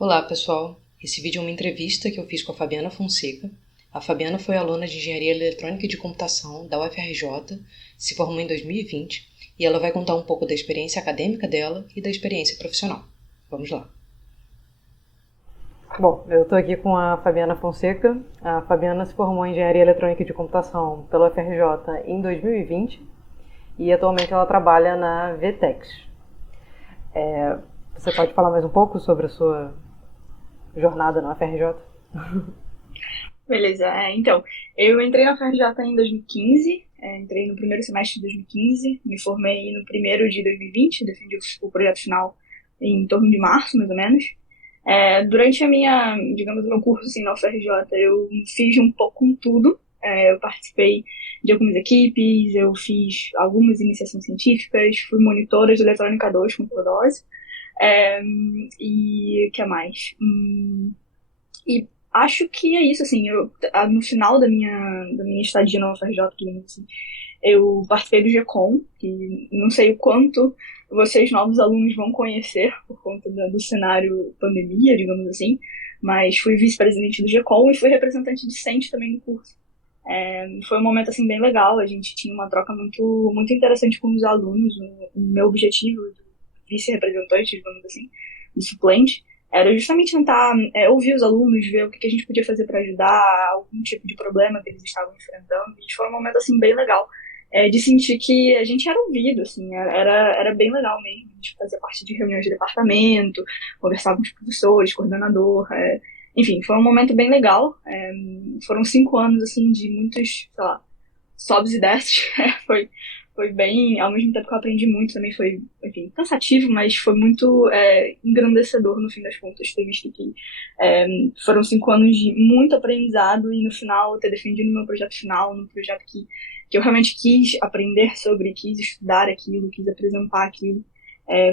Olá, pessoal. Esse vídeo é uma entrevista que eu fiz com a Fabiana Fonseca. A Fabiana foi aluna de Engenharia Eletrônica e de Computação da UFRJ, se formou em 2020 e ela vai contar um pouco da experiência acadêmica dela e da experiência profissional. Vamos lá. Bom, eu estou aqui com a Fabiana Fonseca. A Fabiana se formou em Engenharia Eletrônica e de Computação pela UFRJ em 2020 e atualmente ela trabalha na VTEX. Você pode falar mais um pouco sobre a sua jornada na UFRJ? Beleza, então, eu entrei na UFRJ em 2015, entrei no primeiro semestre de 2015, me formei no primeiro de 2020, defendi o projeto final em torno de março, mais ou menos. Durante a minha, digamos, meu curso assim, na UFRJ, eu fiz um pouco com tudo. Eu participei de algumas equipes, eu fiz algumas iniciações científicas, fui monitora de eletrônica 2 com Teodose. E o que mais? E acho que é isso, assim, no final da minha estadia na UFRJ, digamos assim, eu participei do GECOM, que não sei o quanto vocês, novos alunos, vão conhecer por conta do cenário pandemia, digamos assim, mas fui vice-presidente do GECOM e fui representante discente também no curso. Foi um momento, assim, bem legal, a gente tinha uma troca muito, muito interessante com os alunos. O meu objetivo do vice-representante, digamos assim, do suplente, era justamente tentar ouvir os alunos, ver o que a gente podia fazer para ajudar, algum tipo de problema que eles estavam enfrentando. E foi um momento, assim, bem legal, de sentir que a gente era ouvido, assim, era bem legal mesmo. A gente fazia parte de reuniões de departamento, conversava com os professores, coordenador, enfim, foi um momento bem legal. Foram 5 anos, assim, de muitos, sei lá, sobes e desces. Foi bem, ao mesmo tempo que eu aprendi muito, também foi, enfim, cansativo, mas foi muito engrandecedor no fim das contas, ter visto que foram 5 anos de muito aprendizado e no final ter defendido o meu projeto final, num projeto que eu realmente quis aprender sobre, quis estudar aquilo, quis apresentar aquilo,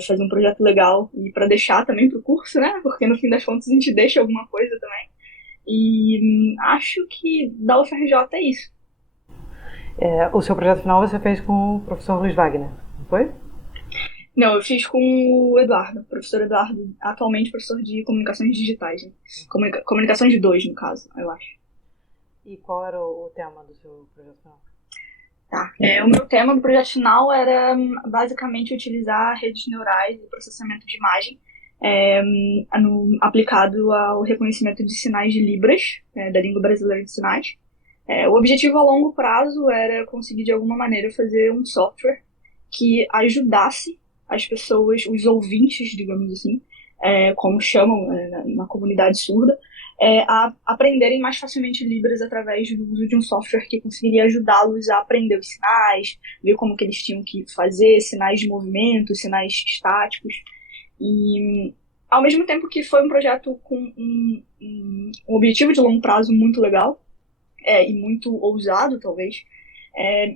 fazer um projeto legal e para deixar também para o curso, né? Porque no fim das contas a gente deixa alguma coisa também. E acho que da UFRJ é isso. O seu projeto final você fez com o professor Luiz Wagner, não foi? Não, eu fiz com o Eduardo, professor Eduardo, atualmente professor de comunicações digitais, né? Comunicações 2, no caso, eu acho. E qual era o tema do seu projeto final? Tá. O meu tema do projeto final era basicamente utilizar redes neurais e processamento de imagem aplicado ao reconhecimento de sinais de Libras, da língua brasileira de sinais. O objetivo a longo prazo era conseguir de alguma maneira fazer um software que ajudasse as pessoas, os ouvintes, digamos assim, como chamam na comunidade surda, a aprenderem mais facilmente Libras através do uso de um software que conseguiria ajudá-los a aprender os sinais, ver como que eles tinham que fazer, sinais de movimento, sinais estáticos. E, ao mesmo tempo que foi um projeto com um objetivo de longo prazo muito legal, e muito ousado, talvez,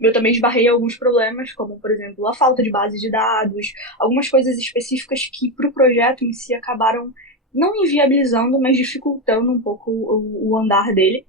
eu também esbarrei alguns problemas, como, por exemplo, a falta de base de dados, algumas coisas específicas que, para o projeto em si, acabaram não inviabilizando, mas dificultando um pouco o andar dele.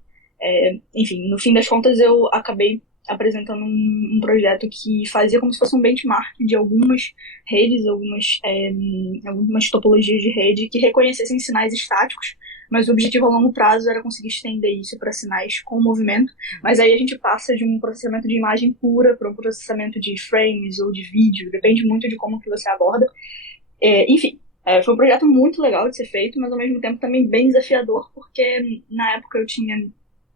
Enfim, no fim das contas, eu acabei apresentando um projeto que fazia como se fosse um benchmark de algumas redes, algumas topologias de rede que reconhecessem sinais estáticos, mas o objetivo a longo prazo era conseguir estender isso para sinais com movimento. Mas aí a gente passa de um processamento de imagem pura para um processamento de frames ou de vídeo, depende muito de como que você aborda. Enfim, foi um projeto muito legal de ser feito, mas ao mesmo tempo também bem desafiador, porque na época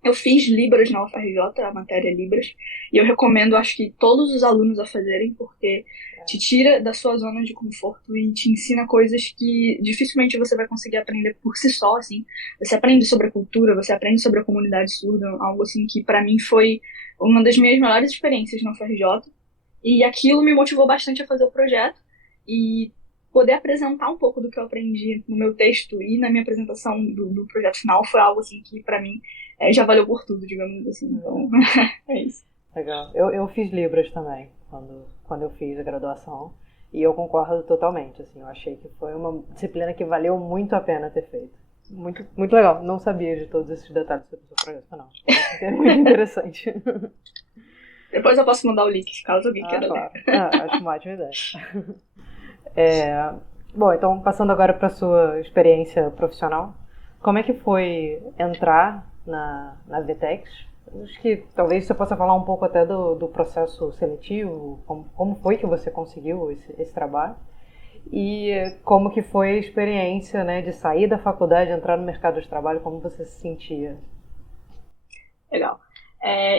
eu fiz Libras na UFRJ, a matéria Libras, e eu recomendo, acho que todos os alunos a fazerem, porque te tira da sua zona de conforto e te ensina coisas que dificilmente você vai conseguir aprender por si só, assim. Você aprende sobre a cultura, você aprende sobre a comunidade surda, algo assim que para mim foi uma das minhas melhores experiências na UFRJ, e aquilo me motivou bastante a fazer o projeto, e poder apresentar um pouco do que eu aprendi no meu texto e na minha apresentação do projeto final foi algo assim que para mim já valeu por tudo, digamos assim. Então, é isso. Legal. Eu fiz Libras também, quando eu fiz a graduação, e eu concordo totalmente, assim, eu achei que foi uma disciplina que valeu muito a pena ter feito. Muito, muito legal. Não sabia de todos esses detalhes sobre o seu projeto, não. É muito interessante. Depois eu posso mandar o link, caso alguém queira Claro. ler. Acho uma ótima ideia. É, Bom, então passando agora para sua experiência profissional, como é que foi entrar na Vtex? Acho que talvez você possa falar um pouco até do processo seletivo, como foi que você conseguiu esse trabalho e como que foi a experiência, né, de sair da faculdade, entrar no mercado de trabalho, como você se sentia? Legal.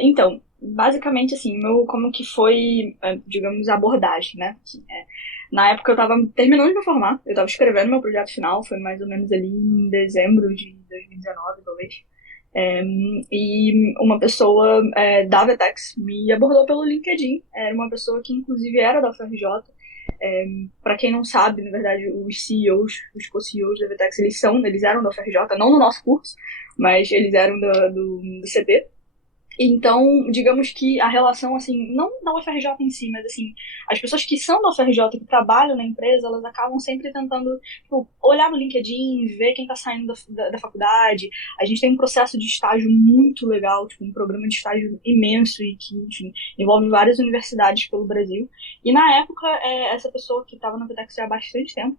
Então, basicamente, assim, como que foi, digamos, a abordagem, né? Assim, na época eu estava terminando de me formar, eu estava escrevendo meu projeto final, foi mais ou menos ali em dezembro de 2019, talvez. E uma pessoa da Vetex me abordou pelo LinkedIn, era uma pessoa que inclusive era da UFRJ. Para quem não sabe, na verdade, os CEOs, os co-CEOs da Vetex, eles eram da UFRJ, não no nosso curso, mas eles eram do CT. Então, digamos que a relação, assim, não da UFRJ em si, mas, assim, as pessoas que são da UFRJ, que trabalham na empresa, elas acabam sempre tentando, tipo, olhar no LinkedIn, ver quem está saindo da faculdade. A gente tem um processo de estágio muito legal, tipo, um programa de estágio imenso e que, enfim, envolve várias universidades pelo Brasil. E, na época, essa pessoa que estava na VTEX há bastante tempo,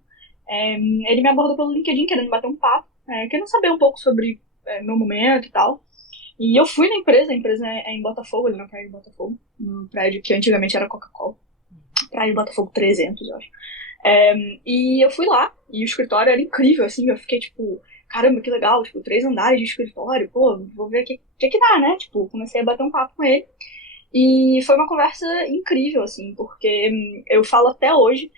ele me abordou pelo LinkedIn, querendo bater um papo, querendo saber um pouco sobre meu momento e tal. E eu fui na empresa, a empresa é em Botafogo, ali na praia de Botafogo, num prédio que antigamente era Coca-Cola, praia de Botafogo 300, eu acho. E eu fui lá, e o escritório era incrível, assim, eu fiquei tipo, caramba, que legal, tipo, 3 andares de escritório, pô, vou ver o que dá, né? Tipo, comecei a bater um papo com ele. E foi uma conversa incrível, assim, porque eu falo até hoje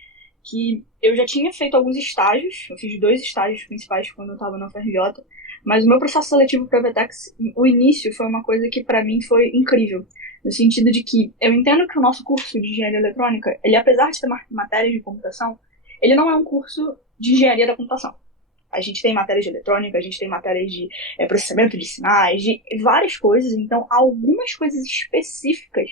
que eu já tinha feito alguns estágios, eu fiz 2 estágios principais quando eu estava na UFRJ, mas o meu processo seletivo para a VTEX, o início foi uma coisa que para mim foi incrível, no sentido de que eu entendo que o nosso curso de engenharia eletrônica, ele apesar de ter matérias de computação, ele não é um curso de engenharia da computação. A gente tem matérias de eletrônica, a gente tem matérias de processamento de sinais, de várias coisas, então algumas coisas específicas.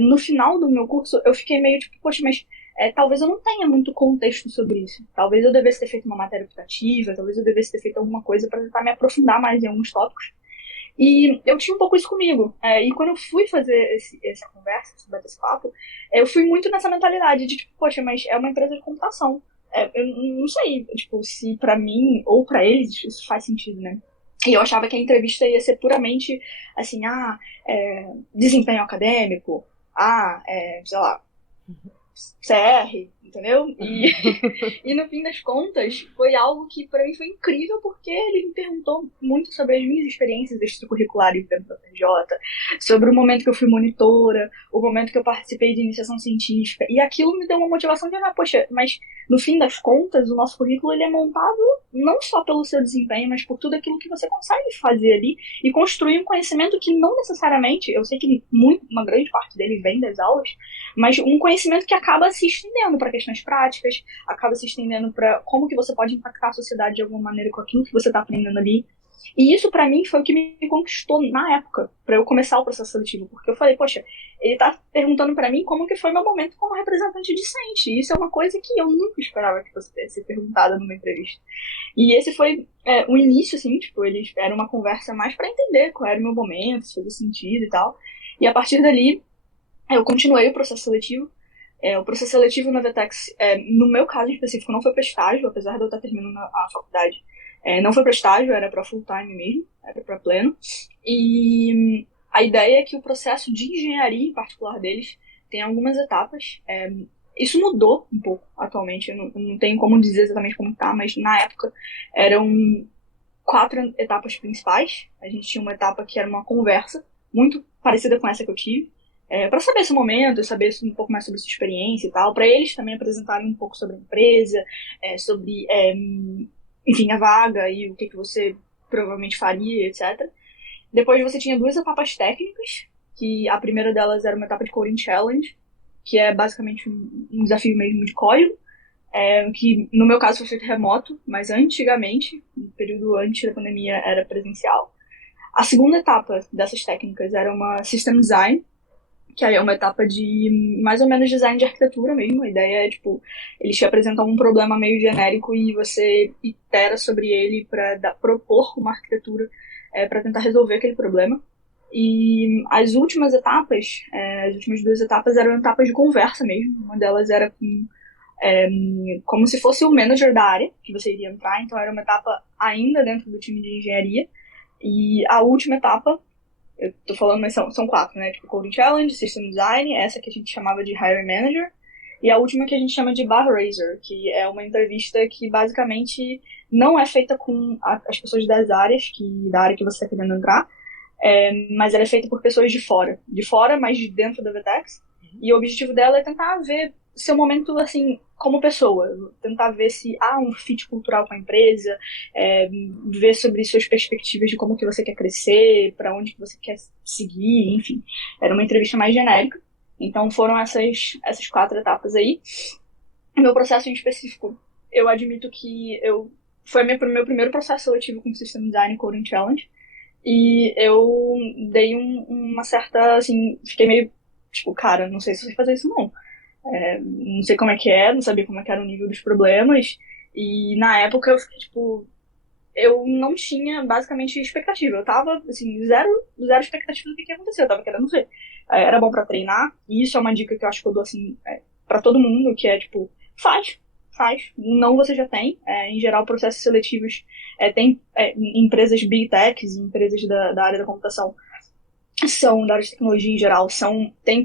No final do meu curso, eu fiquei meio tipo, poxa, mas talvez eu não tenha muito contexto sobre isso. Talvez eu devesse ter feito uma matéria optativa, talvez eu devesse ter feito alguma coisa para tentar me aprofundar mais em alguns tópicos. E eu tinha um pouco isso comigo. E quando eu fui fazer essa conversa, esse papo, eu fui muito nessa mentalidade de, tipo, poxa, mas é uma empresa de computação. Eu não sei, tipo, se pra mim ou pra eles isso faz sentido, né? E eu achava que a entrevista ia ser puramente, assim, desempenho acadêmico, sei lá, CR, entendeu? E no fim das contas, foi algo que para mim foi incrível, porque ele me perguntou muito sobre as minhas experiências extracurriculares dentro da PJ, sobre o momento que eu fui monitora, o momento que eu participei de iniciação científica, e aquilo me deu uma motivação de, poxa, mas no fim das contas, o nosso currículo ele é montado não só pelo seu desempenho, mas por tudo aquilo que você consegue fazer ali e construir um conhecimento que não necessariamente, eu sei que uma grande parte dele vem das aulas, mas um conhecimento que acaba se estendendo para questões práticas, acaba se estendendo para como que você pode impactar a sociedade de alguma maneira com aquilo que você está aprendendo ali. E isso, para mim, foi o que me conquistou na época, para eu começar o processo seletivo, porque eu falei, poxa, ele tá perguntando para mim como que foi meu momento como representante discente, e isso é uma coisa que eu nunca esperava que fosse ser perguntada numa entrevista. E esse foi o início, assim, tipo, era uma conversa mais para entender qual era o meu momento, se fazia sentido e tal. E a partir dali, eu continuei o processo seletivo. O processo seletivo na VTEX, no meu caso em específico, não foi para estágio, apesar de eu estar terminando a faculdade. Não foi para estágio, era para full time mesmo, era para pleno. E a ideia é que o processo de engenharia, em particular deles, tem algumas etapas. Isso mudou um pouco atualmente, eu não tenho como dizer exatamente como está, mas na época eram 4 etapas principais. A gente tinha uma etapa que era uma conversa, muito parecida com essa que eu tive, para saber esse momento, saber um pouco mais sobre sua experiência e tal, para eles também apresentarem um pouco sobre a empresa, sobre, enfim, a vaga e o que você provavelmente faria, etc. Depois você tinha 2 etapas técnicas, que a primeira delas era uma etapa de Coding Challenge, que é basicamente um desafio mesmo de código, que no meu caso foi feito remoto, mas antigamente, no período antes da pandemia, era presencial. A segunda etapa dessas técnicas era uma System Design, que aí é uma etapa de mais ou menos design de arquitetura mesmo. A ideia é, tipo, eles te apresentam um problema meio genérico e você itera sobre ele para propor uma arquitetura para tentar resolver aquele problema. E as últimas etapas, as últimas 2 etapas eram etapas de conversa mesmo. Uma delas era com como se fosse o manager da área que você iria entrar, então era uma etapa ainda dentro do time de engenharia. E a última etapa, eu tô falando, mas são 4, né? Tipo, Coding Challenge, System Design, essa que a gente chamava de Hiring Manager, e a última que a gente chama de Bar Raiser, que é uma entrevista que basicamente não é feita com as pessoas das áreas, da área que você está querendo entrar, mas ela é feita por pessoas de fora, mas de dentro da Vetex, e o objetivo dela é tentar ver seu momento, assim, como pessoa, tentar ver se há um fit cultural com a empresa, ver sobre suas perspectivas de como que você quer crescer, para onde que você quer seguir, enfim. Era uma entrevista mais genérica. Então foram essas 4 etapas aí. O meu processo em específico, eu admito que foi meu primeiro processo seletivo com System Design Coding Challenge. E eu dei uma certa, assim, fiquei meio, tipo, cara, não sei se eu sei fazer isso não. Não sei como é que não sabia como é que era o nível dos problemas. E na época eu fiquei, tipo, eu não tinha basicamente expectativa. Eu tava, assim, zero expectativa do que ia acontecer. Eu tava querendo ver. Era bom pra treinar. E isso é uma dica que eu acho que eu dou, assim, pra todo mundo, que é, tipo, faz. Não você já tem. Em geral, processos seletivos tem empresas big techs, empresas da área da computação, da área de tecnologia em geral, tem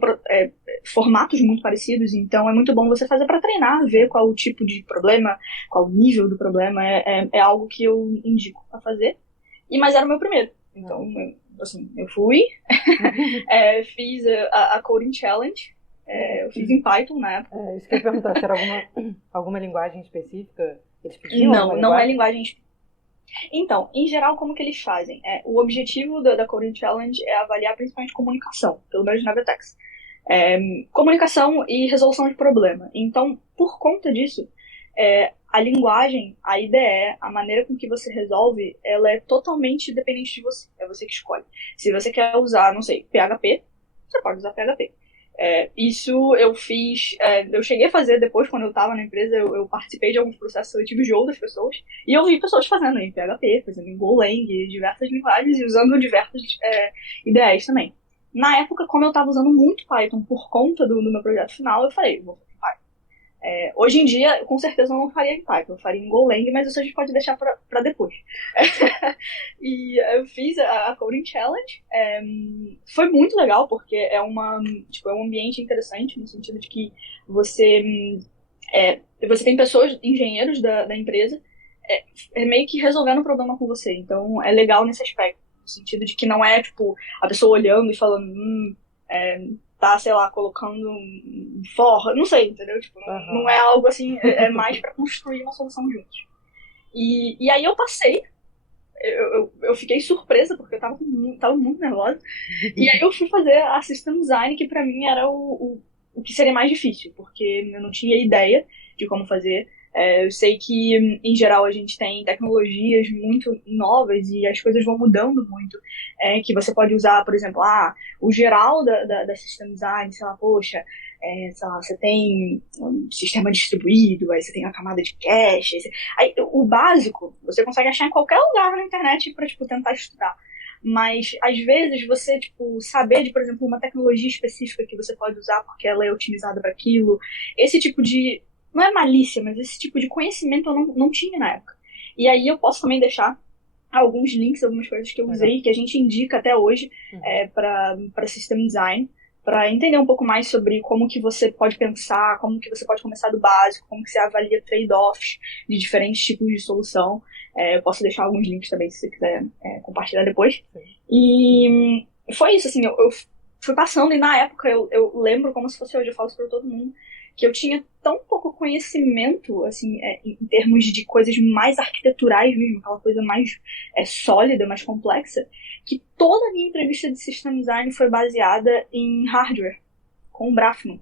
formatos muito parecidos, então é muito bom você fazer para treinar, ver qual o tipo de problema, qual o nível do problema, é algo que eu indico a fazer. Mas era o meu primeiro, então, assim, eu fui, fiz a Coding Challenge, eu fiz em Python na época. Isso que eu ia perguntar, se era alguma linguagem específica? Eles pediam Não é linguagem específica. Então, em geral, como que eles fazem? O objetivo da Coding Challenge é avaliar principalmente comunicação, pelo menos na Vetex. Comunicação e resolução de problema. Então, por conta disso, a linguagem, a IDE, a maneira com que você resolve, ela é totalmente dependente de você. É você que escolhe. Se você quer usar, não sei, PHP, você pode usar PHP. Isso eu fiz, eu cheguei a fazer depois, quando eu estava na empresa, eu participei de alguns processos seletivos de outras pessoas, e eu vi pessoas fazendo em PHP, fazendo em Golang, diversas linguagens, e usando diversas IDEs também. Na época, como eu estava usando muito Python por conta do meu projeto final, eu falei, vou fazer Python. Hoje em dia, com certeza eu não faria em Python, eu faria em Golang, mas isso a gente pode deixar para depois. E eu fiz a Coding Challenge, foi muito legal, porque é um ambiente interessante, no sentido de que você tem pessoas, engenheiros da empresa, meio que resolvendo o problema com você, então é legal nesse aspecto, no sentido de que não é, tipo, a pessoa olhando e falando, tá, sei lá, colocando forra, não sei, entendeu? Tipo, não é algo assim, é mais pra construir uma solução juntos. E aí eu passei, eu fiquei surpresa, porque eu tava muito nervosa, e aí eu fui fazer a System Design, que pra mim era o que seria mais difícil, porque eu não tinha ideia de como fazer. Eu sei que, em geral, a gente tem tecnologias muito novas e as coisas vão mudando muito, que você pode usar, por exemplo, o geral da System Design, sei lá, poxa, sei lá, você tem um sistema distribuído, aí você tem a camada de cache, aí, o básico você consegue achar em qualquer lugar na internet para, tipo, tentar estudar. Mas, às vezes, você, tipo, saber de, por exemplo, uma tecnologia específica que você pode usar porque ela é otimizada para aquilo, esse tipo de, não é malícia, mas esse tipo de conhecimento eu não tinha na época. E aí eu posso também deixar alguns links, algumas coisas que eu usei, que a gente indica até hoje para System Design, para entender um pouco mais sobre como que você pode pensar, como que você pode começar do básico, como que você avalia trade-offs de diferentes tipos de solução. Eu posso deixar alguns links também, se você quiser compartilhar depois. E foi isso, assim, eu fui passando, e na época eu lembro como se fosse hoje, eu falo isso para todo mundo, que eu tinha tão pouco conhecimento, assim, em termos de coisas mais arquiteturais mesmo, aquela coisa mais sólida, mais complexa, que toda a minha entrevista de System Design foi baseada em hardware, com o Braffman.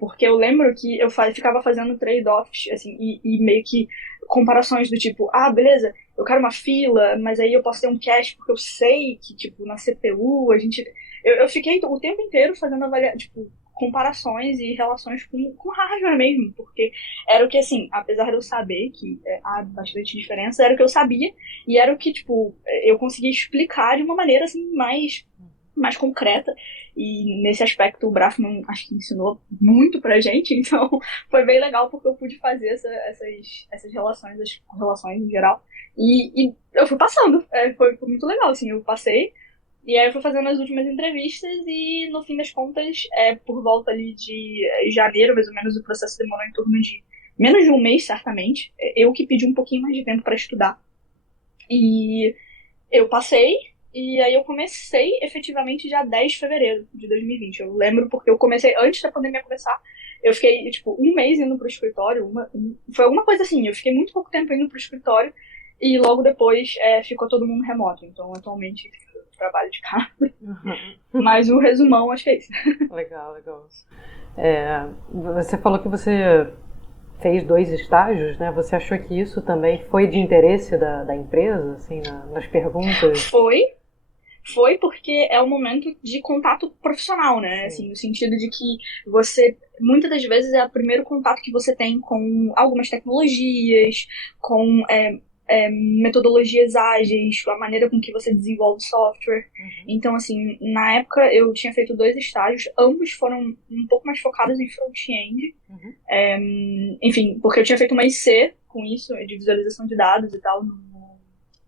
Porque eu lembro que eu ficava fazendo trade-offs, assim, e meio que comparações do tipo, beleza, eu quero uma fila, mas aí eu posso ter um cache, porque eu sei que, tipo, na CPU a gente... Eu fiquei o tempo inteiro fazendo comparações e relações com hardware mesmo, porque era o que, assim, apesar de eu saber que há bastante diferença, era o que eu sabia, e era o que, tipo, eu conseguia explicar de uma maneira, assim, mais mais concreta, e nesse aspecto o Braffman acho que ensinou muito pra gente, então foi bem legal porque eu pude fazer essas relações, as correlações em geral, e eu fui passando, foi muito legal, assim, eu passei, e aí eu fui fazendo as últimas entrevistas e no fim das contas, por volta ali de janeiro, mais ou menos, o processo demorou em torno de menos de um mês, certamente, eu que pedi um pouquinho mais de tempo para estudar, e eu passei, e aí eu comecei efetivamente dia 10 de fevereiro de 2020. Eu lembro porque eu comecei antes da pandemia começar. Eu fiquei, tipo, um mês indo pro escritório. Foi alguma coisa assim. Eu fiquei muito pouco tempo indo pro escritório. E logo depois ficou todo mundo remoto. Então, atualmente, eu trabalho de casa. Mas o resumão, acho que é isso. Legal, legal. Você falou que você fez 2 estágios, né? Você achou que isso também foi de interesse da empresa, assim, nas perguntas? Foi porque é um momento de contato profissional, né? Assim, no sentido de que você, muitas das vezes, é o primeiro contato que você tem com algumas tecnologias, com metodologias ágeis, com a maneira com que você desenvolve software. Então, assim, na época eu tinha feito 2 estágios, ambos foram um pouco mais focados em front-end. Enfim, porque eu tinha feito uma IC com isso, de visualização de dados e tal, no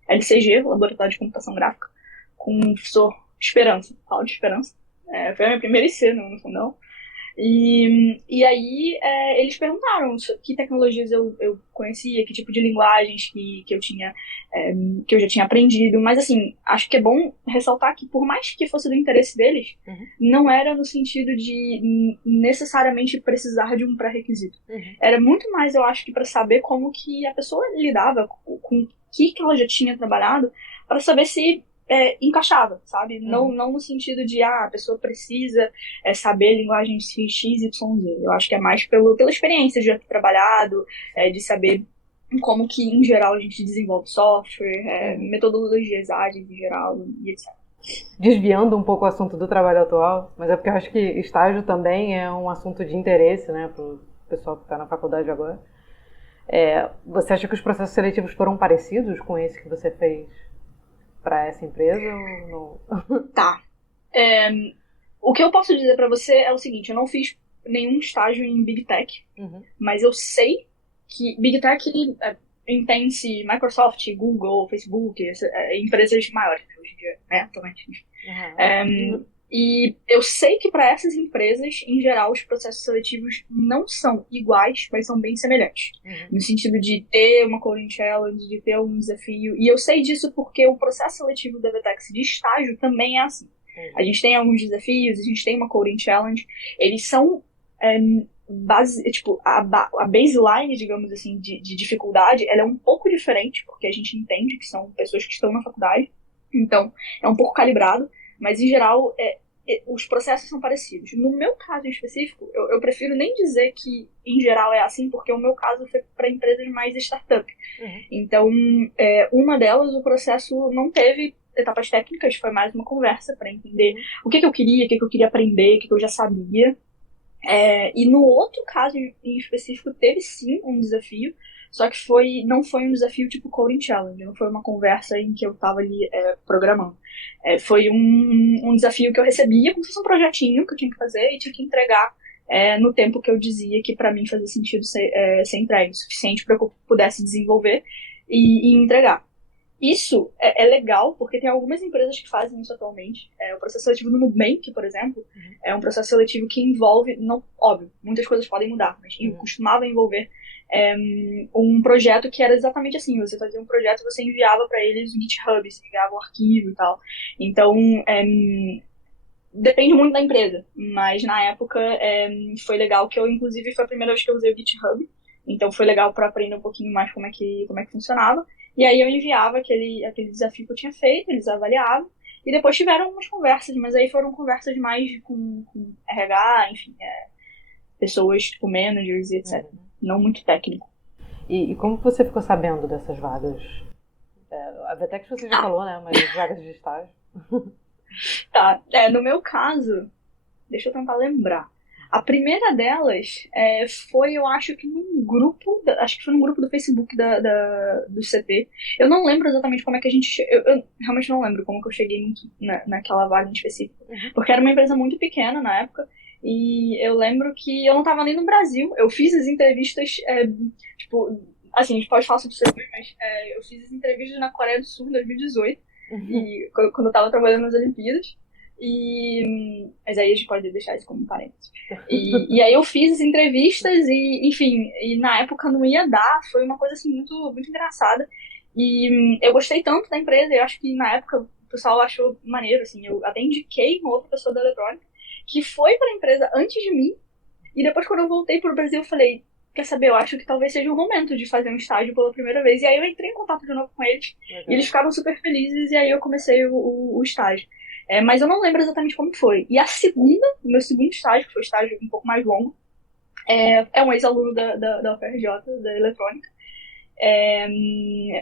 LCG, Laboratório de Computação Gráfica, com o professor Esperança, Paulo de Esperança. Foi a minha primeira IC no fundão. E aí eles perguntaram que tecnologias eu conhecia, que tipo de linguagens que eu tinha, que eu já tinha aprendido. Mas assim, acho que é bom ressaltar que por mais que fosse do interesse deles, não era no sentido de necessariamente precisar de um pré-requisito. Era muito mais, eu acho, que para saber como que a pessoa lidava com o que ela já tinha trabalhado, para saber se encaixava, sabe? Não no sentido de, a pessoa precisa saber linguagem X, Y, Z. Eu acho que é mais pela experiência de já ter trabalhado, de saber como que, em geral, a gente desenvolve software, metodologias ágeis em geral, e etc. Desviando um pouco o assunto do trabalho atual, mas é porque eu acho que estágio também é um assunto de interesse, né, para o pessoal que está na faculdade agora. Você acha que os processos seletivos foram parecidos com esse que você fez para essa empresa ou não? Tá. O que eu posso dizer para você é o seguinte, eu não fiz nenhum estágio em Big Tech, mas eu sei que Big Tech entende-se Microsoft, Google, Facebook, empresas maiores, né, hoje em dia, né, atualmente. E eu sei que para essas empresas, em geral, os processos seletivos não são iguais, mas são bem semelhantes. No sentido de ter uma coding challenge, de ter um desafio. E eu sei disso porque o processo seletivo da Vetex de estágio também é assim. A gente tem alguns desafios, a gente tem uma coding challenge. Eles são a baseline, digamos assim, de dificuldade, ela é um pouco diferente, porque a gente entende que são pessoas que estão na faculdade. Então, é um pouco calibrado. Mas, em geral, os processos são parecidos. No meu caso em específico, eu prefiro nem dizer que, em geral, é assim, porque o meu caso foi para empresas mais startup. Então, uma delas, o processo não teve etapas técnicas, foi mais uma conversa para entender o que eu queria, o que eu queria aprender, o que eu já sabia. E no outro caso em específico, teve sim um desafio, só que não foi um desafio tipo Coding Challenge, não foi uma conversa em que eu estava ali programando. Foi um desafio que eu recebia, como se fosse um projetinho que eu tinha que fazer e tinha que entregar no tempo que eu dizia que para mim fazia sentido ser entregue, o suficiente para que eu pudesse desenvolver e entregar. Isso é legal, porque tem algumas empresas que fazem isso atualmente. O processo seletivo do Nubank, por exemplo, é um processo seletivo que envolve, não, óbvio, muitas coisas podem mudar, mas costumava envolver um projeto que era exatamente assim. Você fazia um projeto e você enviava para eles o GitHub, você enviava o arquivo e tal. Então, depende muito da empresa, mas na época foi legal que eu, inclusive, foi a primeira vez que eu usei o GitHub, então foi legal para aprender um pouquinho mais como é que funcionava. E aí eu enviava aquele desafio que eu tinha feito, eles avaliavam, e depois tiveram umas conversas, mas aí foram conversas mais com RH, enfim, pessoas tipo managers e etc. Não muito técnico. E como você ficou sabendo dessas vagas? A Vetex você já falou, né? Mas as vagas de estágio. Tá, no meu caso, deixa eu tentar lembrar. A primeira delas foi, eu acho que num grupo, acho que foi num grupo do Facebook do CT. Eu não lembro exatamente como é que a gente. Eu realmente não lembro como que eu cheguei naquela vaga em específico. Porque era uma empresa muito pequena na época. E eu lembro que eu não estava nem no Brasil. Eu fiz as entrevistas, tipo, assim, a gente pode falar sobre isso depois, mas eu fiz as entrevistas na Coreia do Sul em 2018. E quando eu estava trabalhando nas Olimpíadas. Mas aí a gente pode deixar isso como parênteses. E aí eu fiz as entrevistas e, enfim, e na época não ia dar, foi uma coisa assim muito, muito engraçada. E eu gostei tanto da empresa, eu acho que na época o pessoal achou maneiro, assim, eu até indiquei uma outra pessoa da eletrônica que foi para a empresa antes de mim, e depois quando eu voltei pro Brasil eu falei, quer saber, eu acho que talvez seja o momento de fazer um estágio pela primeira vez. E aí eu entrei em contato de novo com eles, e eles ficaram super felizes, e aí eu comecei o estágio. Mas eu não lembro exatamente como foi. E o meu segundo estágio, que foi um estágio um pouco mais longo, é um ex-aluno da UFRJ, da eletrônica,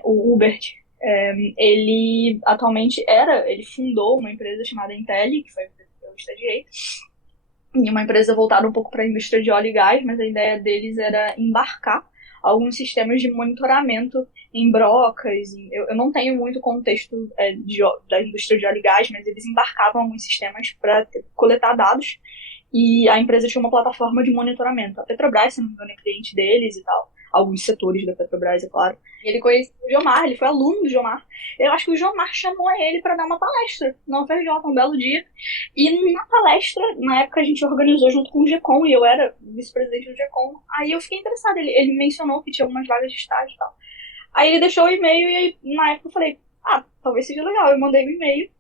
o Hubert. Ele atualmente ele fundou uma empresa chamada Intel, que foi eu estagiei, e uma empresa voltada um pouco para a indústria de óleo e gás, mas a ideia deles era embarcar alguns sistemas de monitoramento em brocas. Eu não tenho muito contexto da indústria de óleo e gás, mas eles embarcavam alguns sistemas para coletar dados, e a empresa tinha uma plataforma de monitoramento. A Petrobras, se não me engano, é cliente deles e tal. Alguns setores da Petrobras, é claro. E ele conheceu o Jomar, ele foi aluno do Jomar. Eu acho que o Jomar chamou ele para dar uma palestra na UFRJ, um belo dia. E na palestra, na época a gente organizou junto com o GECOM, e eu era vice-presidente do GECOM. Aí eu fiquei interessada, ele mencionou que tinha algumas vagas de estágio e tal. Aí ele deixou o e-mail, e aí na época eu falei, talvez seja legal. Eu mandei o e-mail.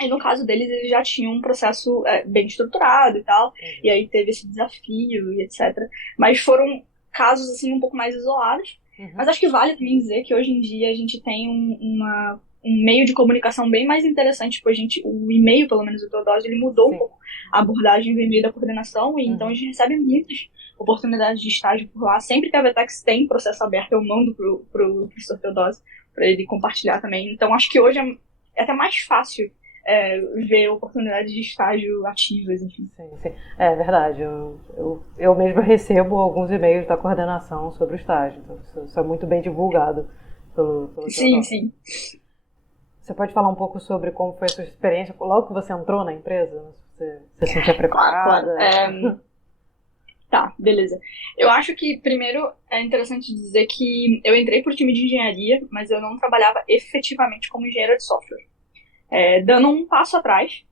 E no caso deles, eles já tinham um processo bem estruturado e tal. E aí teve esse desafio e etc. Mas foram casos, assim, um pouco mais isolados. Mas acho que vale também dizer que hoje em dia a gente tem um meio de comunicação bem mais interessante. Tipo, o e-mail, pelo menos o Teodósio, ele mudou um pouco a abordagem do e-mail da coordenação. E então a gente recebe muitas oportunidades de estágio por lá. Sempre que a Vetex tem processo aberto, eu mando pro professor Teodósio para ele compartilhar também. Então acho que hoje é até mais fácil ver oportunidades de estágio ativas, enfim. Sim. É verdade. Eu mesmo recebo alguns e-mails da coordenação sobre o estágio. Então, isso é muito bem divulgado pelo Sim. Você pode falar um pouco sobre como foi a sua experiência logo que você entrou na empresa? Você se sentia preparada? Claro. Tá, beleza. Eu acho que, primeiro, é interessante dizer que eu entrei pro time de engenharia, mas eu não trabalhava efetivamente como engenheira de software. Dando um passo atrás,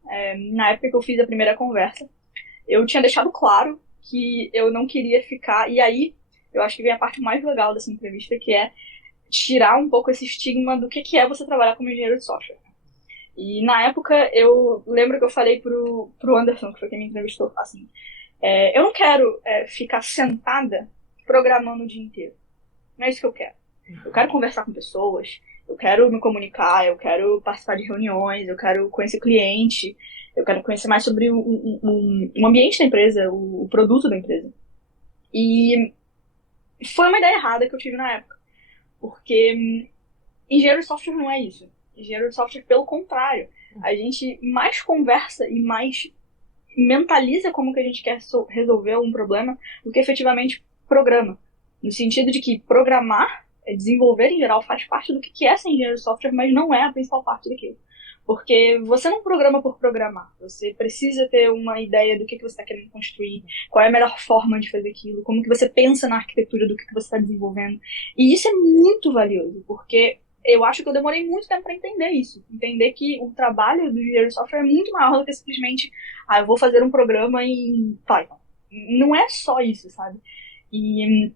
na época que eu fiz a primeira conversa, eu tinha deixado claro que eu não queria ficar, e aí eu acho que vem a parte mais legal dessa entrevista, que é tirar um pouco esse estigma do que é você trabalhar como engenheiro de software. E na época eu lembro que eu falei pro Anderson, que foi quem me entrevistou, assim, eu não quero ficar sentada programando o dia inteiro. Não é isso que eu quero. Eu quero conversar com pessoas, eu quero me comunicar, eu quero participar de reuniões, eu quero conhecer cliente, eu quero conhecer mais sobre o ambiente da empresa, o produto da empresa. E foi uma ideia errada que eu tive na época, porque engenheiro de software não é isso. Engenheiro de software, pelo contrário, a gente mais conversa e mais mentaliza como que a gente quer resolver um problema do que efetivamente programa. No sentido de que programar, desenvolver em geral, faz parte do que é ser engenheiro de software, mas não é a principal parte daquilo. Porque você não programa por programar. Você precisa ter uma ideia do que você está querendo construir, qual é a melhor forma de fazer aquilo, como que você pensa na arquitetura do que você está desenvolvendo. E isso é muito valioso, porque eu acho que eu demorei muito tempo para entender isso. Entender que o trabalho do engenheiro de software é muito maior do que simplesmente eu vou fazer um programa em Python. Não é só isso, sabe? E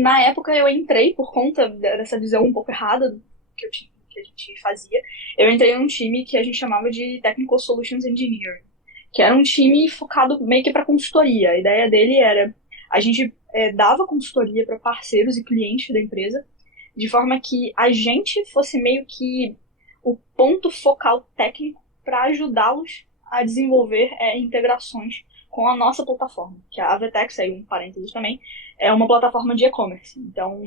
na época eu entrei, por conta dessa visão um pouco errada que a gente fazia, eu entrei num time que a gente chamava de Technical Solutions Engineering, que era um time focado meio que para consultoria. A ideia dele era, a gente dava consultoria para parceiros e clientes da empresa, de forma que a gente fosse meio que o ponto focal técnico para ajudá-los a desenvolver integrações com a nossa plataforma, que a Vetex, aí um parênteses também, é uma plataforma de e-commerce. Então,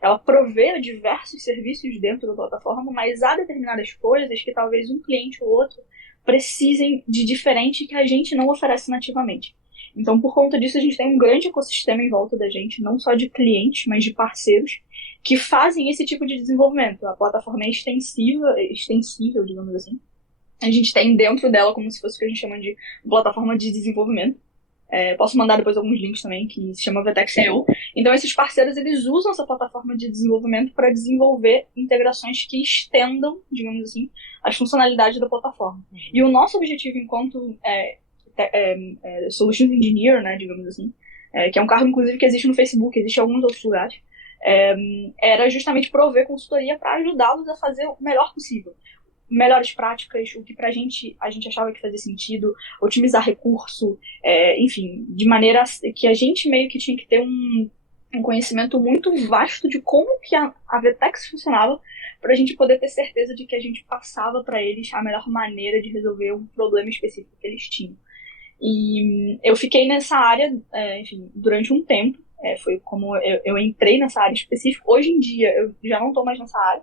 ela provê diversos serviços dentro da plataforma, mas há determinadas coisas que talvez um cliente ou outro precisem de diferente que a gente não oferece nativamente. Então, por conta disso, a gente tem um grande ecossistema em volta da gente, não só de clientes, mas de parceiros, que fazem esse tipo de desenvolvimento. A plataforma é extensível, digamos assim. A gente tem dentro dela como se fosse o que a gente chama de plataforma de desenvolvimento. Posso mandar depois alguns links também, que se chama VTEX.io. Então, esses parceiros, eles usam essa plataforma de desenvolvimento para desenvolver integrações que estendam, digamos assim, as funcionalidades da plataforma. E o nosso objetivo enquanto Solutions Engineer, né, digamos assim, que é um cargo, inclusive, que existe no Facebook, existe em alguns outros lugares, era justamente prover consultoria para ajudá-los a fazer o melhor possível. Melhores práticas, o que a gente achava que fazia sentido, otimizar recurso, enfim, de maneira que a gente meio que tinha que ter um conhecimento muito vasto de como que a VTEX funcionava para a gente poder ter certeza de que a gente passava para eles a melhor maneira de resolver um problema específico que eles tinham. E eu fiquei nessa área, enfim, durante um tempo. Foi como eu entrei nessa área específica. Hoje em dia, eu já não estou mais nessa área.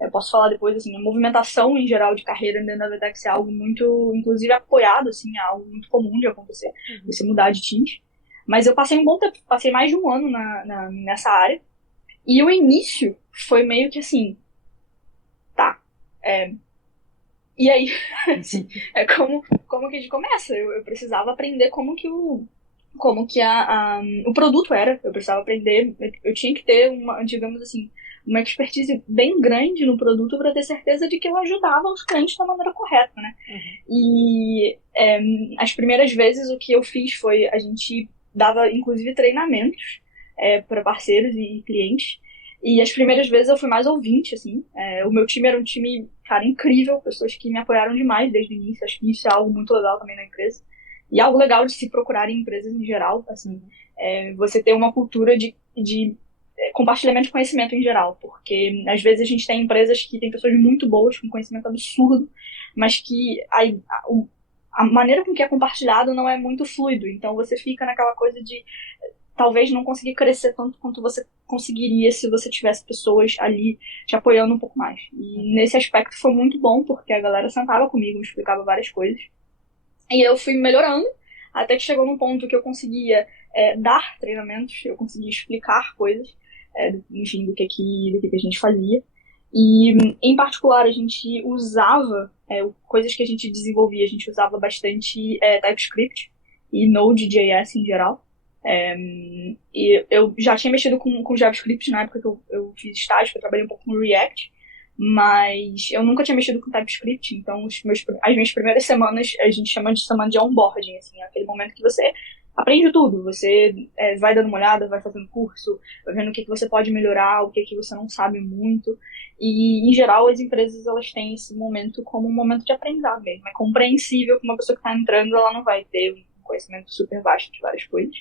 Eu posso falar depois, assim, a movimentação em geral de carreira dentro da VTEX é algo muito, inclusive, apoiado, assim, é algo muito comum de acontecer, você mudar de teams. Mas eu passei um bom tempo, passei mais de um ano nessa área. E o início foi meio que assim, tá, e aí? Como que a gente começa? Eu precisava aprender como que o produto era. Eu precisava aprender, eu tinha que ter digamos assim, uma expertise bem grande no produto para ter certeza de que eu ajudava os clientes da maneira correta, né? E as primeiras vezes o que eu fiz foi, a gente dava inclusive treinamentos para parceiros e clientes. E as primeiras vezes eu fui mais ouvinte, assim. O meu time era um time, cara, incrível, pessoas que me apoiaram demais desde o início. Acho que isso é algo muito legal também na empresa. E algo legal de se procurar em empresas em geral, assim, você ter uma cultura de compartilhamento de conhecimento em geral, porque às vezes a gente tem empresas que tem pessoas muito boas, com conhecimento absurdo, mas que a maneira com que é compartilhado não é muito fluido, então você fica naquela coisa de talvez não conseguir crescer tanto quanto você conseguiria se você tivesse pessoas ali te apoiando um pouco mais. E nesse aspecto foi muito bom, porque a galera sentava comigo, me explicava várias coisas. E eu fui melhorando, até que chegou num ponto que eu conseguia dar treinamentos, eu conseguia explicar coisas, enfim, do que a gente fazia. E, em particular, a gente usava coisas que a gente desenvolvia, a gente usava bastante TypeScript e Node.js em geral. E eu já tinha mexido com JavaScript na época que eu fiz estágio, eu trabalhei um pouco com React, mas eu nunca tinha mexido com TypeScript, então as minhas primeiras semanas a gente chama de onboarding, assim, aquele momento que você aprende tudo, você vai dando uma olhada, vai fazendo curso, vai vendo o que você pode melhorar, o que você não sabe muito, e em geral as empresas elas têm esse momento como um momento de aprendizado mesmo, é compreensível que uma pessoa que está entrando ela não vai ter um conhecimento super vasto de várias coisas.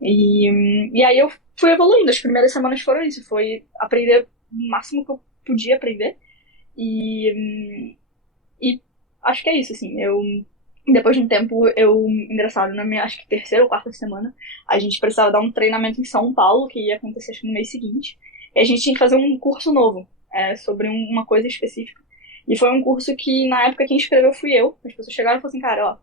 E aí eu fui evoluindo, as primeiras semanas foram isso, foi aprender o máximo que eu podia aprender. E acho que é isso, assim. Depois de um tempo, engraçado, na minha, acho que terceira ou quarta semana, a gente precisava dar um treinamento em São Paulo, que ia acontecer acho que no mês seguinte. E a gente tinha que fazer um curso novo, sobre uma coisa específica. E foi um curso que, na época, quem escreveu fui eu. As pessoas chegaram e falaram assim, cara, ó,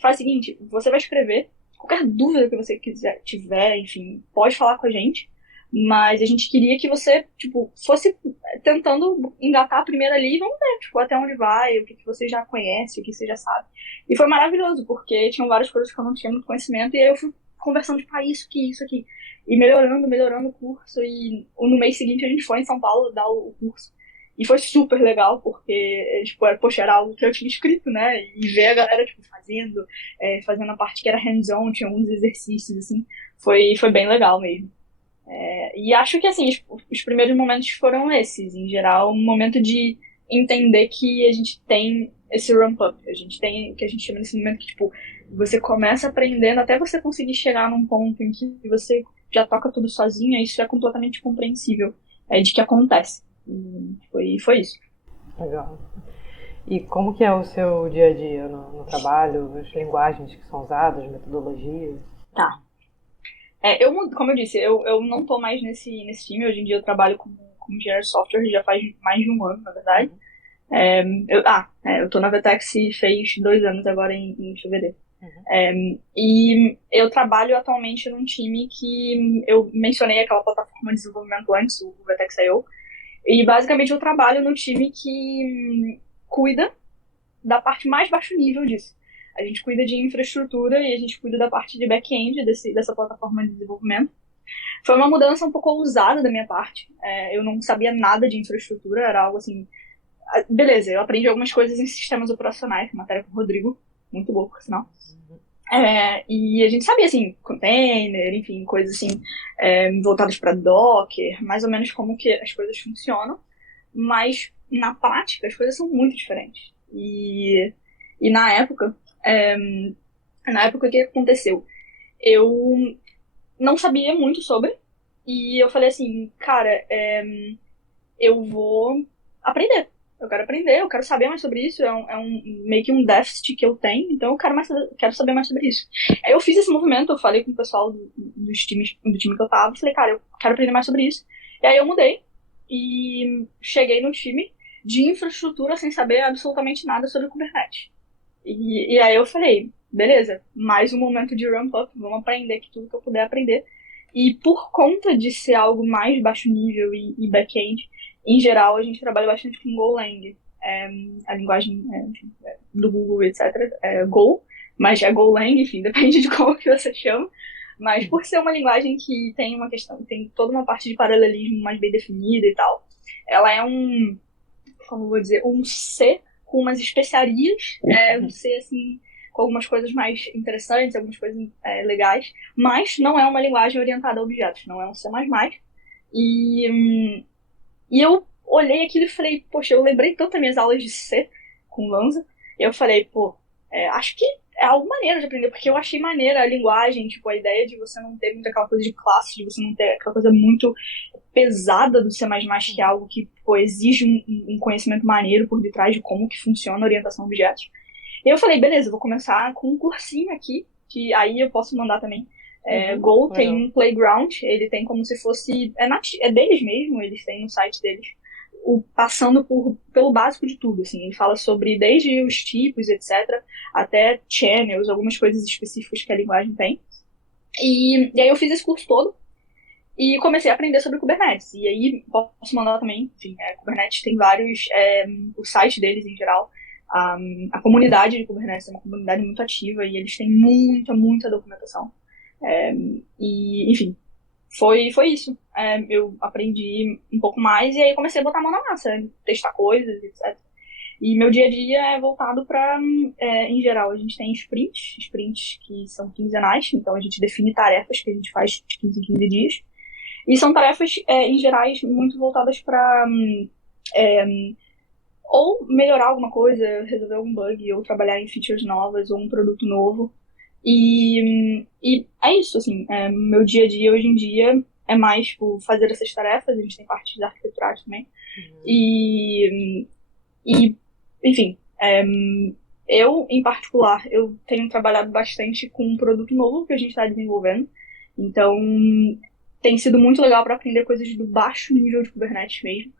faz o seguinte, você vai escrever, qualquer dúvida que você tiver, enfim, pode falar com a gente. Mas a gente queria que você, tipo, fosse tentando engatar a primeira ali e vamos ver, tipo, até onde vai, o que você já conhece, o que você já sabe. E foi maravilhoso, porque tinham várias coisas que eu não tinha muito conhecimento, e aí eu fui conversando, tipo, isso aqui. E melhorando o curso, e no mês seguinte a gente foi em São Paulo dar o curso. E foi super legal, porque, tipo, poxa, era algo que eu tinha escrito, né? E ver a galera, tipo, fazendo a parte que era hands-on, tinha alguns exercícios, assim, foi bem legal mesmo. E acho que, assim, os primeiros momentos foram esses. Em geral, um momento de entender que a gente tem esse ramp-up. A gente tem o que a gente chama nesse momento que, tipo, você começa aprendendo até você conseguir chegar num ponto em que você já toca tudo sozinha. Isso é completamente compreensível de que acontece. E foi isso. Legal. E como que é o seu dia a dia no trabalho, as linguagens que são usadas, metodologias? Tá. Como eu disse, eu não tô mais nesse time. Hoje em dia eu trabalho como engenheiro de software já faz mais de um ano, na verdade. Eu tô na VTEX fez 2 anos agora em fevereiro. E eu trabalho atualmente num time que eu mencionei aquela plataforma de desenvolvimento antes, o Vertex.io, e basicamente eu trabalho no time que cuida da parte mais baixo nível disso. A gente cuida de infraestrutura e a gente cuida da parte de back-end dessa plataforma de desenvolvimento. Foi uma mudança um pouco ousada da minha parte. Eu não sabia nada de infraestrutura, era algo assim... Beleza, eu aprendi algumas coisas em sistemas operacionais, matéria com o Rodrigo, muito boa, por sinal. E a gente sabia, assim, container, enfim, coisas assim, voltadas para Docker, mais ou menos como que as coisas funcionam, mas na prática as coisas são muito diferentes. E na época, o que aconteceu? Eu não sabia muito sobre, e eu falei assim, cara, eu vou aprender. Eu quero aprender, eu quero saber mais sobre isso. Meio que um déficit que eu tenho, então eu quero saber mais sobre isso. Aí eu fiz esse movimento, eu falei com o pessoal do time que eu tava, falei, cara, eu quero aprender mais sobre isso. E aí eu mudei e cheguei no time de infraestrutura sem saber absolutamente nada sobre Kubernetes. E aí eu falei, beleza, mais um momento de ramp up, vamos aprender aqui tudo que eu puder aprender. E por conta de ser algo mais baixo nível e back-end, em geral, a gente trabalha bastante com Golang, a linguagem do Google, etc. Go, mas é Golang, enfim, depende de como que você chama. Mas por ser uma linguagem que tem uma questão, tem toda uma parte de paralelismo mais bem definida e tal, ela é como eu vou dizer, um C com umas especiarias, um C assim, com algumas coisas mais interessantes, algumas coisas legais, mas não é uma linguagem orientada a objetos, não é um C++. E eu olhei aquilo e falei, poxa, eu lembrei tanto das minhas aulas de C com Lanza, e eu falei, pô, acho que é algo maneiro de aprender, porque eu achei maneira a linguagem, tipo, a ideia de você não ter muito aquela coisa de classe, de você não ter aquela coisa muito pesada do C++, que é algo que, pô, exige um conhecimento maneiro por detrás de como que funciona a orientação a objetos. E eu falei, beleza, eu vou começar com um cursinho aqui, que aí eu posso mandar também. Go tem um playground, ele tem como se fosse... É deles mesmo, eles têm no site deles. Passando pelo básico de tudo, assim. Ele fala sobre desde os tipos, etc., até channels, algumas coisas específicas que a linguagem tem. E aí eu fiz esse curso todo e comecei a aprender sobre Kubernetes. E aí posso mandar também, enfim, Kubernetes tem vários... o site deles, em geral, a comunidade de Kubernetes é uma comunidade muito ativa e eles têm muita documentação. E, enfim, foi isso. Eu aprendi um pouco mais e aí comecei a botar a mão na massa, testar coisas, etc. E meu dia a dia é voltado para, em geral, a gente tem sprints que são quinzenais, então a gente define tarefas que a gente faz de 15 em 15 dias. E são tarefas, em gerais, muito voltadas para ou melhorar alguma coisa, resolver algum bug, ou trabalhar em features novas, ou um produto novo. E é isso, assim, meu dia a dia hoje em dia é mais tipo, fazer essas tarefas, a gente tem partes arquiteturais também. E enfim, eu, em particular, eu tenho trabalhado bastante com um produto novo que a gente está desenvolvendo. Então, tem sido muito legal para aprender coisas do baixo nível de Kubernetes mesmo.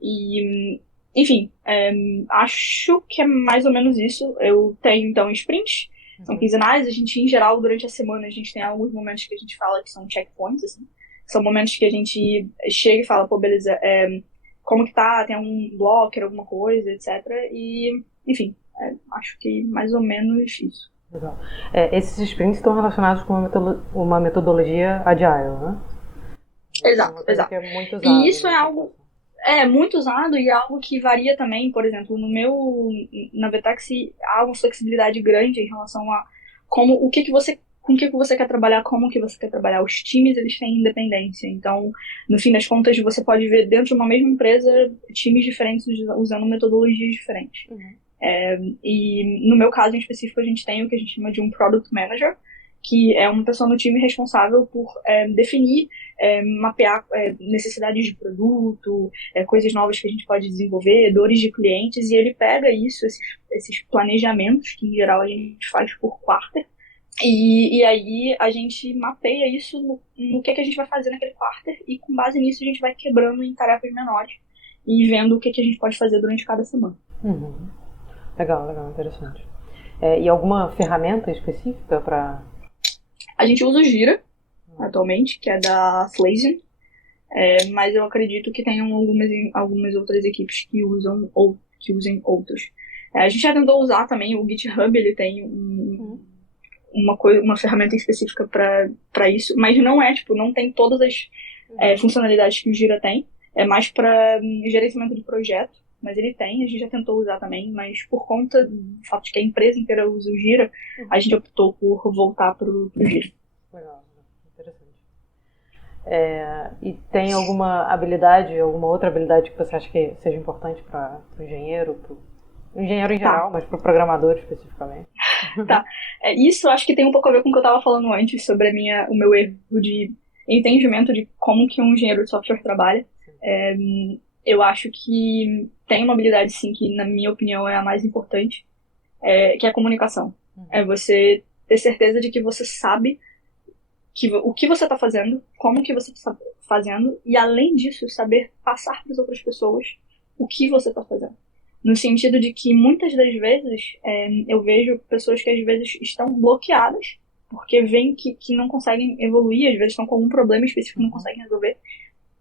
E, enfim, acho que é mais ou menos isso. Eu tenho, então, sprints, são quinzenais. A gente, em geral, durante a semana, a gente tem alguns momentos que a gente fala que são checkpoints, assim. São momentos que a gente chega e fala, pô, beleza, como que tá? Tem algum blocker, alguma coisa, etc. E, enfim, acho que mais ou menos isso. Legal. Esses sprints estão relacionados com uma metodologia agile, né? Exato. Que é muito usado, e isso é algo muito usado e é algo que varia também, por exemplo, na Vertex há uma flexibilidade grande em relação a com o que você quer trabalhar, como que você quer trabalhar. Os times, eles têm independência. Então, no fim das contas, você pode ver dentro de uma mesma empresa times diferentes usando metodologias diferentes. E no meu caso em específico, a gente tem o que a gente chama de um Product Manager, que é uma pessoa no time responsável por definir, mapear necessidades de produto, coisas novas que a gente pode desenvolver, dores de clientes, e ele pega isso, esses planejamentos, que em geral a gente faz por quarter, e aí a gente mapeia isso no que a gente vai fazer naquele quarter, e com base nisso a gente vai quebrando em tarefas menores e vendo o que a gente pode fazer durante cada semana. Legal, interessante. E alguma ferramenta específica para... A gente usa o Jira atualmente, que é da Atlassian, mas eu acredito que tenham algumas outras equipes que usam ou que usem outros. A gente já tentou usar também o GitHub, ele tem uma ferramenta específica para isso, mas não tem todas as funcionalidades que o Jira tem, é mais para gerenciamento de projeto, mas ele tem, a gente já tentou usar também, mas por conta do fato de que a empresa inteira usa o Jira, a gente optou por voltar pro Jira. Legal, interessante. E tem alguma habilidade, alguma outra habilidade que você acha que seja importante para o engenheiro, pro engenheiro em geral, mas para o programador especificamente? Tá. Isso acho que tem um pouco a ver com o que eu estava falando antes sobre o meu erro de entendimento de como que um engenheiro de software trabalha. Eu acho que tem uma habilidade, sim, que na minha opinião é a mais importante, que é a comunicação. É você ter certeza de que você sabe o que você está fazendo, como que você está fazendo, e além disso, saber passar para as outras pessoas o que você está fazendo. No sentido de que muitas das vezes eu vejo pessoas que às vezes estão bloqueadas porque veem que não conseguem evoluir, às vezes estão com algum problema específico que não conseguem resolver.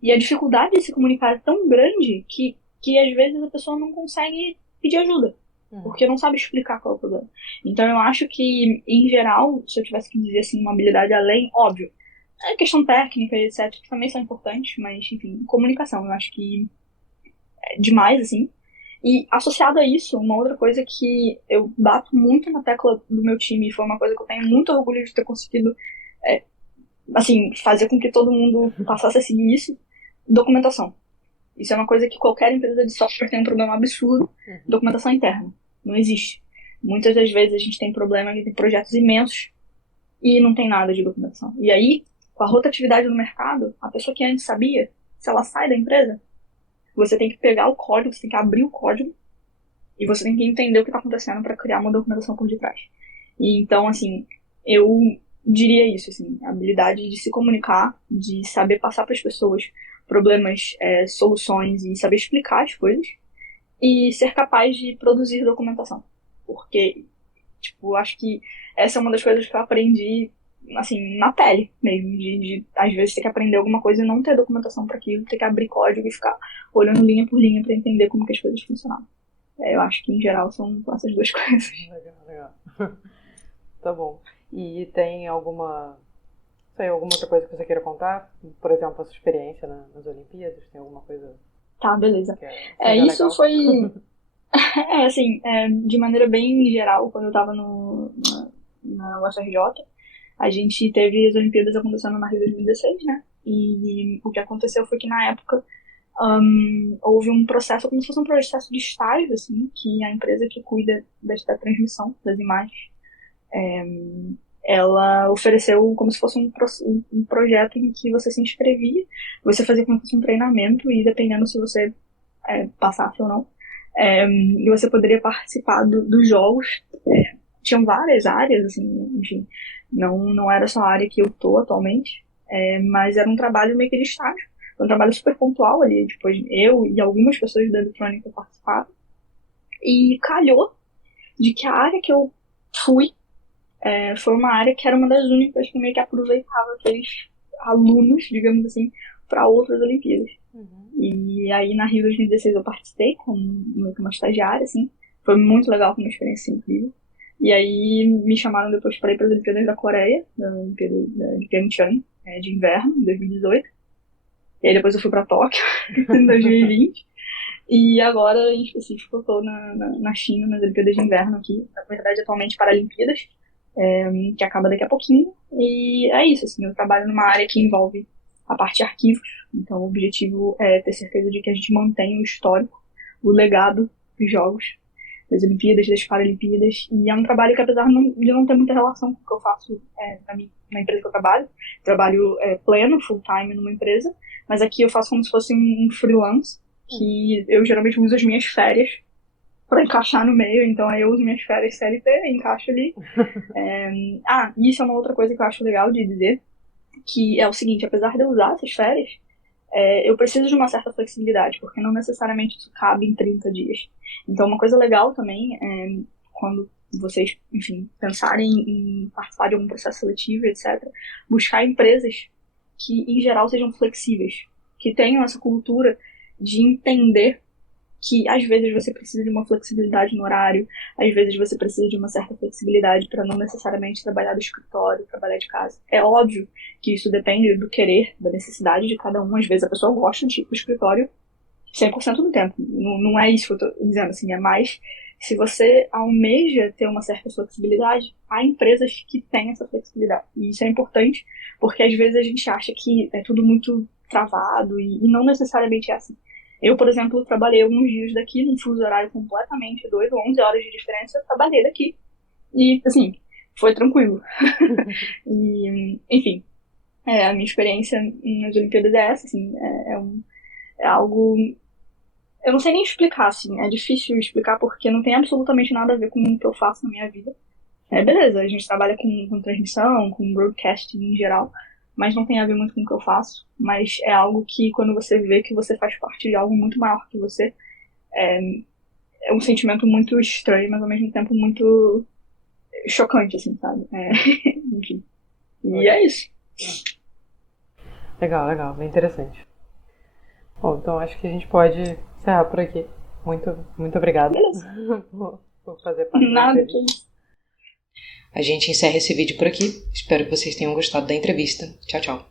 E a dificuldade de se comunicar é tão grande que às vezes a pessoa não consegue pedir ajuda, porque não sabe explicar qual é o problema. Então eu acho que, em geral, se eu tivesse que dizer assim, uma habilidade além, óbvio, a questão técnica e etc, que também são importantes, mas enfim, comunicação, eu acho que é demais, assim. E associado a isso, uma outra coisa que eu bato muito na tecla do meu time, e foi uma coisa que eu tenho muito orgulho de ter conseguido assim, fazer com que todo mundo passasse a seguir isso, documentação. Isso é uma coisa que qualquer empresa de software tem um problema absurdo, documentação interna. Não existe. Muitas das vezes a gente tem problema de projetos imensos e não tem nada de documentação. E aí, com a rotatividade no mercado, a pessoa que antes sabia, se ela sai da empresa, você tem que pegar o código, você tem que abrir o código e você tem que entender o que está acontecendo para criar uma documentação por detrás. E então, assim, eu diria isso, assim, a habilidade de se comunicar, de saber passar para as pessoas problemas, soluções e saber explicar as coisas e ser capaz de produzir documentação. Porque, tipo, acho que essa é uma das coisas que eu aprendi, assim, na pele mesmo, de às vezes ter que aprender alguma coisa e não ter documentação para aquilo, ter que abrir código e ficar olhando linha por linha para entender como que as coisas funcionam. Eu acho que, em geral, são essas duas coisas. Legal. Tá bom. E tem alguma outra coisa que você queira contar? Por exemplo, a sua experiência nas Olimpíadas? Tem alguma coisa? Tá, beleza. Isso legal? foi... assim, de maneira bem geral, quando eu tava na UFRJ, a gente teve as Olimpíadas acontecendo na Rio 2016, né? E o que aconteceu foi que, na época, houve um processo, como se fosse um processo de estágio, assim, que a empresa que cuida da transmissão das imagens, ela ofereceu como se fosse um projeto em que você se inscrevia, você fazia como se fosse um treinamento e dependendo se você passasse ou não, e você poderia participar dos jogos. Tinham várias áreas, assim, enfim, não era só a área que eu tô atualmente, mas era um trabalho meio que de estágio, um trabalho super pontual ali, depois eu e algumas pessoas da eletrônica participaram, e calhou de que a área que eu fui foi uma área que era uma das únicas que meio que aproveitava aqueles alunos, digamos assim, para outras Olimpíadas. E aí na Rio 2016 eu participei como uma estagiária, assim, foi muito legal, foi uma experiência incrível. E aí me chamaram depois para ir para as Olimpíadas da Coreia, da Olimpíada de Pyeongchang, de inverno, em 2018. E aí depois eu fui para Tóquio, em 2020. E agora, em específico, eu estou na China, nas Olimpíadas de Inverno aqui. Na verdade, atualmente Paralimpíadas, que acaba daqui a pouquinho. E é isso, assim, eu trabalho numa área que envolve a parte de arquivos. Então, o objetivo é ter certeza de que a gente mantenha o histórico, o legado dos jogos, das Olimpíadas, das Paralimpíadas. E é um trabalho que, apesar de não ter muita relação com o que eu faço na empresa que eu trabalho pleno, full-time numa empresa, mas aqui eu faço como se fosse um freelance, que eu geralmente uso as minhas férias para encaixar no meio, então aí eu uso minhas férias CLT, encaixo ali. E isso é uma outra coisa que eu acho legal de dizer, que é o seguinte, apesar de eu usar essas férias, eu preciso de uma certa flexibilidade, porque não necessariamente isso cabe em 30 dias. Então uma coisa legal também, quando vocês, enfim, pensarem em participar de algum processo seletivo, etc., buscar empresas que, em geral, sejam flexíveis, que tenham essa cultura de entender que às vezes você precisa de uma flexibilidade no horário, às vezes você precisa de uma certa flexibilidade para não necessariamente trabalhar do escritório, trabalhar de casa. É óbvio que isso depende do querer, da necessidade de cada um. Às vezes a pessoa gosta de ir para o escritório 100% do tempo. Não é isso que eu estou dizendo, assim, é mais se você almeja ter uma certa flexibilidade, há empresas que têm essa flexibilidade. E isso é importante, porque às vezes a gente acha que é tudo muito travado e não necessariamente é assim. Eu, por exemplo, trabalhei alguns dias daqui num fuso horário completamente doido, 11 horas de diferença, eu trabalhei daqui. E, assim, foi tranquilo. E, enfim, a minha experiência nas Olimpíadas é essa, assim, é algo... Eu não sei nem explicar, assim, é difícil explicar porque não tem absolutamente nada a ver com o que eu faço na minha vida. Beleza, a gente trabalha com transmissão, com broadcasting em geral, mas não tem a ver muito com o que eu faço. Mas é algo que, quando você vê que você faz parte de algo muito maior que você, é um sentimento muito estranho, mas ao mesmo tempo muito chocante, assim, sabe? Enfim. E é isso. Legal, bem interessante. Bom, então acho que a gente pode encerrar por aqui. Muito obrigada por fazer parte da Nada, que entrevista. isso. A gente encerra esse vídeo por aqui. Espero que vocês tenham gostado da entrevista. Tchau, tchau.